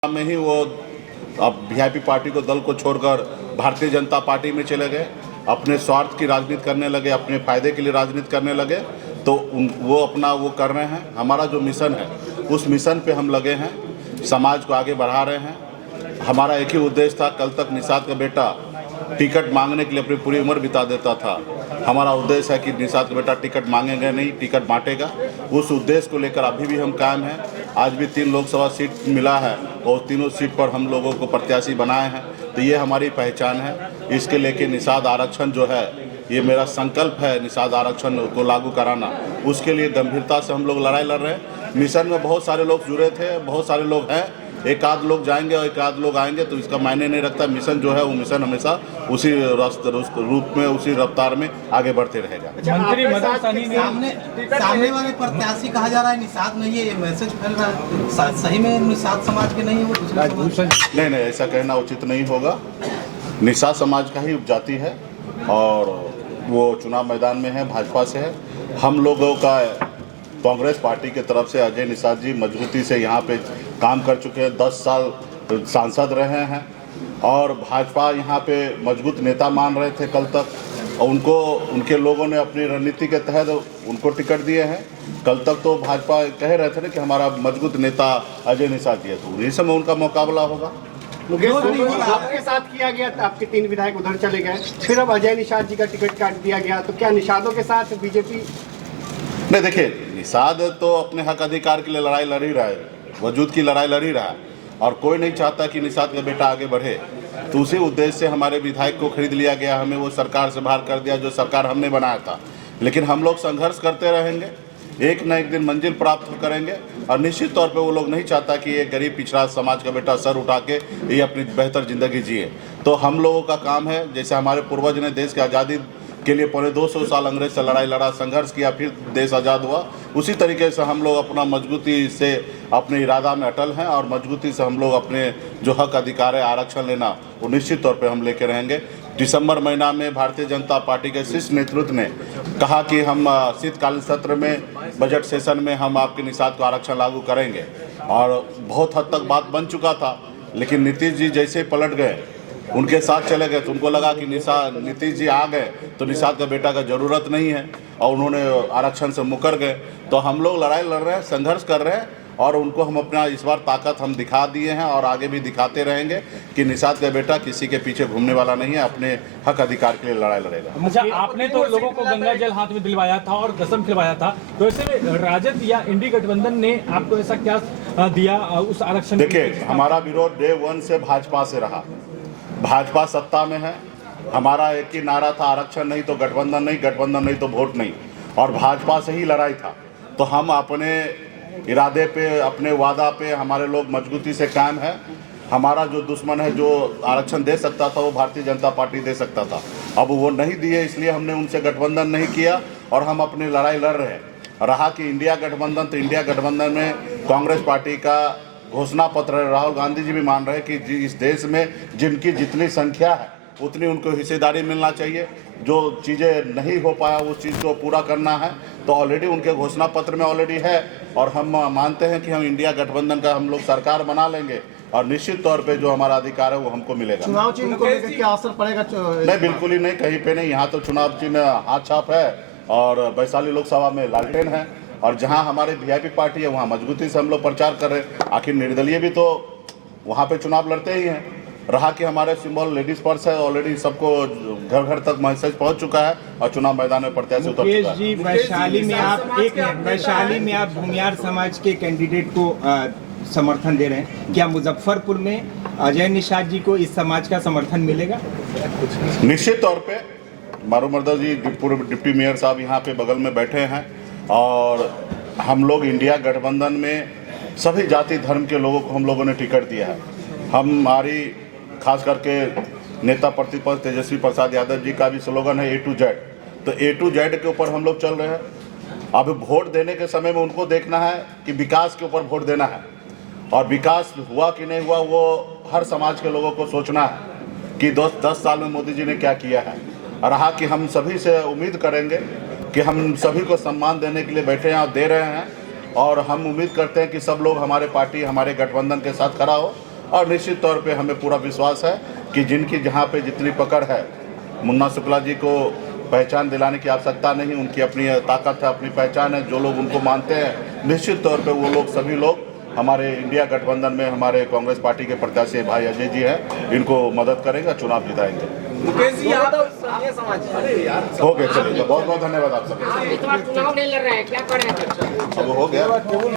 में ही वो अब वीआईपी पार्टी को दल को छोड़कर भारतीय जनता पार्टी में चले गए, अपने स्वार्थ की राजनीति करने लगे, अपने फायदे के लिए राजनीति करने लगे। तो वो अपना वो कर रहे हैं। हमारा जो मिशन है उस मिशन पे हम लगे हैं, समाज को आगे बढ़ा रहे हैं। हमारा एक ही उद्देश्य था, कल तक निषाद का बेटा टिकट मांगने के लिए अपनी पूरी उम्र बिता देता था। हमारा उद्देश्य है कि निषाद का बेटा टिकट मांगेगा नहीं, टिकट बांटेगा। उस उद्देश्य को लेकर अभी भी हम कायम हैं। आज भी 3 लोकसभा सीट मिला है और तीनों सीट पर हम लोगों को प्रत्याशी बनाए हैं। तो ये हमारी पहचान है। इसके लेके निषाद आरक्षण जो है, ये मेरा संकल्प है, निषाद आरक्षण को लागू कराना। उसके लिए गंभीरता से हम लोग लड़ाई लड़ रहे हैं। मिशन में बहुत सारे लोग जुड़े थे, बहुत सारे लोग हैं। एक आध लोग जाएंगे और एक आध लोग आएंगे तो इसका मायने नहीं रखता। मिशन जो है वो मिशन हमेशा उसी रूप में, उसी रफ्तार में आगे बढ़ते रहेगा। मंत्री मदन सहनी ने सामने वाले प्रत्याशी कहा जा रहा है निषाद नहीं है, ये मैसेज फैल रहा है। सही में निषाद समाज के नहीं है वो दूसरे नहीं, ऐसा कहना उचित नहीं होगा। निषाद समाज का ही उपजाति है और वो चुनाव मैदान में है, भाजपा से है। हम लोगों का कांग्रेस पार्टी की तरफ से अजय निषाद जी मजबूती से यहाँ पे काम कर चुके हैं, 10 साल सांसद रहे हैं और भाजपा यहाँ पे मजबूत नेता मान रहे थे कल तक। और उनके लोगों ने अपनी रणनीति के तहत उनको टिकट दिए हैं। कल तक तो भाजपा कह रहे थे ना कि हमारा मजबूत नेता अजय निषाद जी है, तो इस समय उनका मुकाबला होगा। आपके साथ किया गया, आपके 3 विधायक उधर चले गए, फिर अब अजय निषाद जी का टिकट काट दिया गया, तो क्या निषादों के साथ बीजेपी? नहीं, देखिए, निषाद तो अपने हक अधिकार के लिए लड़ाई लड़ ही रहा है, वजूद की लड़ाई लड़ ही रहा है और कोई नहीं चाहता कि निषाद का बेटा आगे बढ़े। तो उसी उद्देश्य से हमारे विधायक को खरीद लिया गया, हमें वो सरकार से बाहर कर दिया जो सरकार हमने बनाया था। लेकिन हम लोग संघर्ष करते रहेंगे, एक न एक दिन मंजिल प्राप्त करेंगे और निश्चित तौर पे वो लोग नहीं चाहता कि एक गरीब पिछड़ा समाज का बेटा सर उठा के ये अपनी बेहतर ज़िंदगी जिए। तो हम लोगों का काम है, जैसे हमारे पूर्वज ने देश की आज़ादी के लिए 250 साल अंग्रेज से लड़ाई लड़ा, संघर्ष किया, फिर देश आज़ाद हुआ, उसी तरीके से हम लोग अपना मजबूती से अपने इरादा में अटल हैं और मजबूती से हम लोग अपने जो हक अधिकार है आरक्षण लेना, वो निश्चित तौर पे हम लेके रहेंगे। दिसंबर महीना में भारतीय जनता पार्टी के शीर्ष नेतृत्व ने कहा कि हम शीतकालीन सत्र में, बजट सेशन में हम आपके निषाद को आरक्षण लागू करेंगे और बहुत हद तक बात बन चुका था। लेकिन नीतीश जी जैसे पलट गए, उनके साथ चले गए, तो उनको लगा कि नीतीश जी आ गए तो निषाद का बेटा का ज़रूरत नहीं है और उन्होंने आरक्षण से मुकर गए। तो हम लोग लड़ाई लड़ रहे हैं, संघर्ष कर रहे हैं और उनको हम अपना इस बार ताकत हम दिखा दिए हैं और आगे भी दिखाते रहेंगे कि निषाद का बेटा किसी के पीछे घूमने वाला नहीं है, अपने हक अधिकार के लिए लड़ाई लड़ेगा। अच्छा, आपने तो लोगों को गंगा जल हाथ में दिलवाया था और कसम खिलवाया था, तो ऐसे में राजद या इंडी गठबंधन ने आपको ऐसा क्या दिया उस आरक्षण? देखिए, हमारा विरोध डे 1 से भाजपा से रहा। भाजपा सत्ता में है, हमारा एक ही नारा था, आरक्षण नहीं तो गठबंधन नहीं, गठबंधन नहीं तो वोट नहीं, और भाजपा से ही लड़ाई था। तो हम अपने इरादे पे, अपने वादा पे हमारे लोग मजबूती से कायम है। हमारा जो दुश्मन है, जो आरक्षण दे सकता था वो भारतीय जनता पार्टी दे सकता था, अब वो नहीं दिए, इसलिए हमने उनसे गठबंधन नहीं किया और हम अपनी लड़ाई लड़ रहे हैं। रहा कि इंडिया गठबंधन, तो इंडिया गठबंधन में कांग्रेस पार्टी का घोषणा पत्र, राहुल गांधी जी भी मान रहे हैं कि इस देश में जिनकी जितनी संख्या है उतनी उनको हिस्सेदारी मिलना चाहिए। जो चीज़ें नहीं हो पाया उस चीज़ को पूरा करना है, तो ऑलरेडी उनके घोषणा पत्र में ऑलरेडी है और हम मानते हैं कि हम इंडिया गठबंधन का हम लोग सरकार बना लेंगे और निश्चित तौर पे जो हमारा अधिकार है वो हमको मिलेगा। चुनाव चिन्ह को लेकर क्या असर पड़ेगा? नहीं, बिल्कुल ही नहीं, कहीं पे नहीं। यहाँ तो चुनाव चिन्ह हाथ छाप है और वैशाली लोकसभा में लालटेन है और जहाँ हमारे वीआईपी पार्टी है वहाँ मजबूती से हम लोग प्रचार कर रहे हैं। आखिर निर्दलीय भी तो वहाँ पे चुनाव लड़ते ही हैं। रहा कि हमारे सिंबल लेडीज पर्स है, ऑलरेडी सबको घर घर तक मैसेज पहुँच चुका है और चुनाव मैदान में प्रत्याशी उतर चुका है। जी, वैशाली में आप भूमियार समाज के कैंडिडेट को समर्थन दे रहे हैं, क्या मुजफ्फरपुर में अजय निषाद जी को इस समाज का समर्थन मिलेगा? निश्चित तौर पे मारूमर्दा जी, पूर्व डिप्टी मेयर साहब यहाँ पे बगल में बैठे हैं और हम लोग इंडिया गठबंधन में सभी जाति धर्म के लोगों को हम लोगों ने टिकट दिया है। हमारी खास करके नेता प्रतिपक्ष तेजस्वी प्रसाद यादव जी का भी स्लोगन है A to Z, तो A to Z के ऊपर हम लोग चल रहे हैं। अब वोट देने के समय में उनको देखना है कि विकास के ऊपर वोट देना है और विकास हुआ कि नहीं हुआ वो हर समाज के लोगों को सोचना है कि 10 साल में मोदी जी ने क्या किया है। रहा कि हम सभी से उम्मीद करेंगे कि हम सभी को सम्मान देने के लिए बैठे हैं और दे रहे हैं और हम उम्मीद करते हैं कि सब लोग हमारे पार्टी, हमारे गठबंधन के साथ खड़ा हो और निश्चित तौर पे हमें पूरा विश्वास है कि जिनकी जहाँ पे जितनी पकड़ है, मुन्ना शुक्ला जी को पहचान दिलाने की आवश्यकता नहीं, उनकी अपनी ताकत है, अपनी पहचान है। जो लोग उनको मानते हैं, निश्चित तौर पे वो लोग सभी लोग हमारे इंडिया गठबंधन में हमारे कांग्रेस पार्टी के प्रत्याशी भाई अजय जी हैं, इनको मदद करेंगे, चुनाव जिताएंगे। मुकेश जी आप संघीय समाज हो गए, चलिए, बहुत बहुत धन्यवाद आप सबको। इस बार चुनाव नहीं लड़ रहे हैं, क्या करें? अब हो गया।